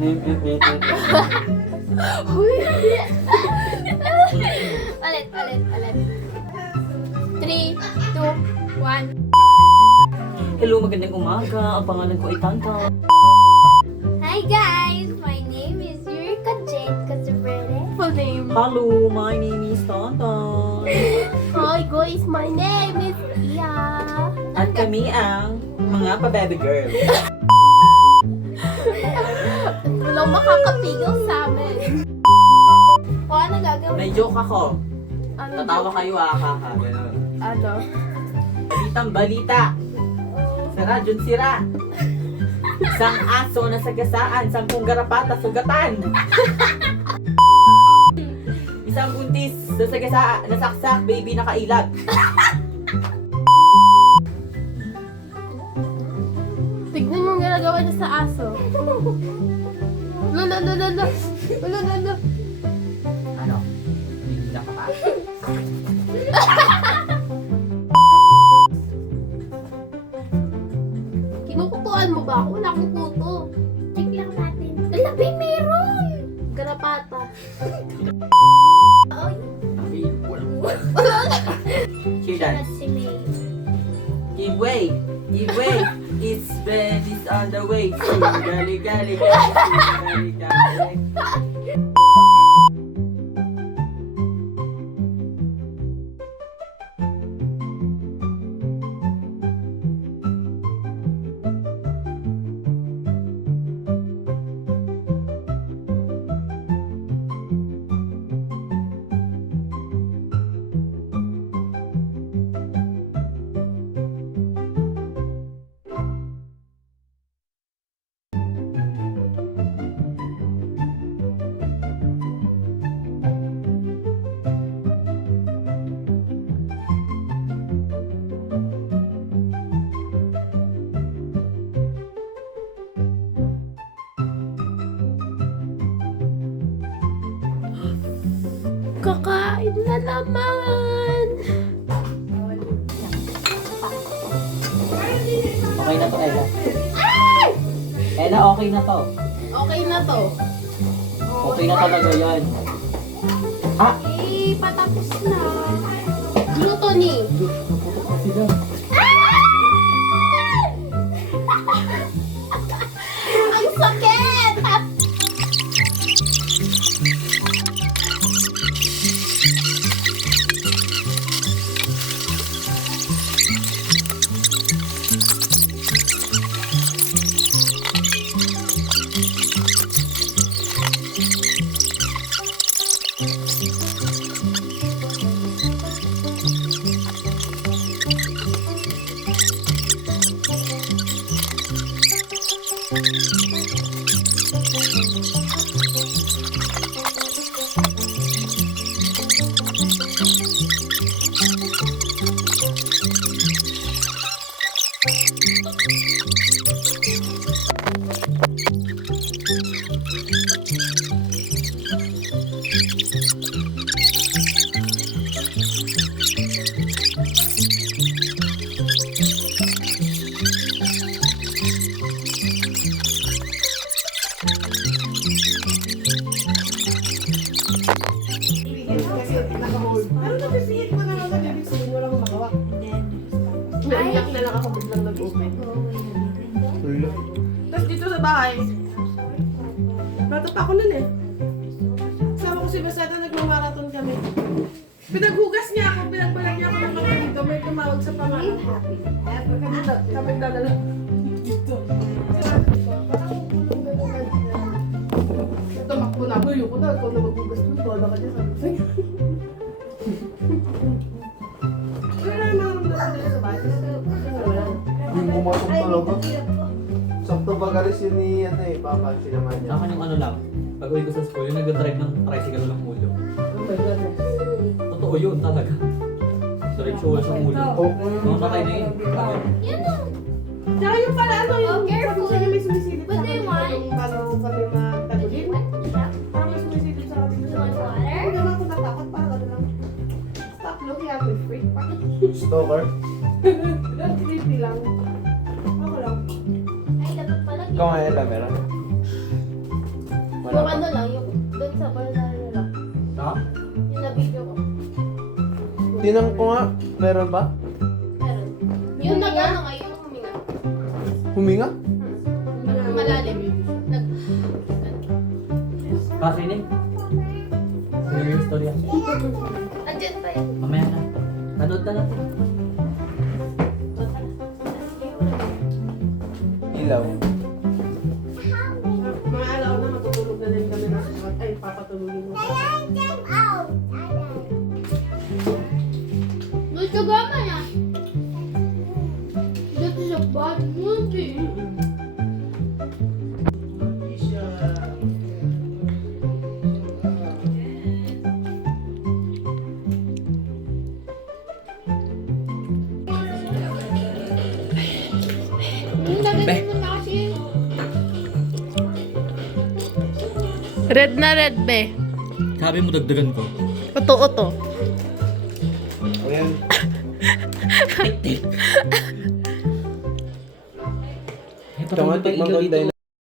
Ulit. 3, 2, 1. Hello, magandang umaga. Ang pangalan ko ay Tanta. Hi guys! My name is Yurika Jane Casabrera. Full name. Hello, my name is Tanta. Hi guys! My name is Iya. At kami ang mga pa-baby girl. Walang makakapigil sa amin. O ano gagawin? May joke ako. Ano? Tatawa kayo kaka. Ganun. Ano? Balitang balita. Sa radyong sira. Isang aso na sagasaan, 10 garapata sugatan. Isang buntis sa sagasaan, nasaksak, baby nakailag. Tignan mo ang ginagawa niya sa aso. Lala. Ano? Hindi na ka pa? Kinukutuan mo ba ako? Wala akong kuto. Check lang natin. Alabi, meron! Garapata. Ay, Cheer dance. si May. Give way! Give way! It's bad, it's on the way. Gali. Kakain na naman! Okay na to, Ella. Ella, okay na to. Okay na to. Okay na talaga yan. Ah! Eh, patapos na. Luto ni. Naputok na sila. Ang sakit! Pero napipiit mo na lang sa bibig sabihin, wala akong magawa. Naiyak na lang ako biglang nag-open. Tapos dito sa bahay, natat ako nun eh. Sama ko si Basata, nagmamarathon kami. Pinaghugas niya ako, pinagbalag niya ako ng mga dito. May tumawag sa pangalan ko. Kami dadala dito. Tumakbo na, buyo ko na. Ikaw na maghugas mo, wala ka dyan. Sabi ko sa'yo. Wala naman ang dala sa bahay. Wala. Yung pumasok talaga. Sakto bagaris yun ni Papa, sinaman niya. Sa akin yung ano lang, pag uwi ko sa school, yung nag-drive ng tricycle ng ulo. Oh my God. Totoo yun talaga. Diretso sa ulo. Mamatay na yun. Yan o. Tsaka yung pala ano yung Oh, careful. sabi sa'yo may sumisilip What sa do you akin want? yung paano kami magtagulin. Parang may sumisilip sa akin. You want water? Hindi naman ako natakot, parang ano lang. Stop looking at me, freak. Stalker? Don't creepy lang. Ako lang. Ay, dapat pala. Ikaw nga Ella, meron? Yung ano lang, yung doon sa barangay nila. Ha? Yung na-video ko. Tinang ko nga, meron ba? Meron. Yung nag-ano nga, yung huminga. Huminga? Malalim. Nag... Pakinig. Ano yung storya? Andyan pa yun. Mamaya na. Nanood na natin. Ilaw. Mga alaw na, matutulog na din kami na. Ay, papatulogin mo. Gusto gama yan. This is a bad movie. Red na red, be. Sabi mo dagdagan ko. Oto-oto. Ayan. Tik-tik. Tama, tikman ko yung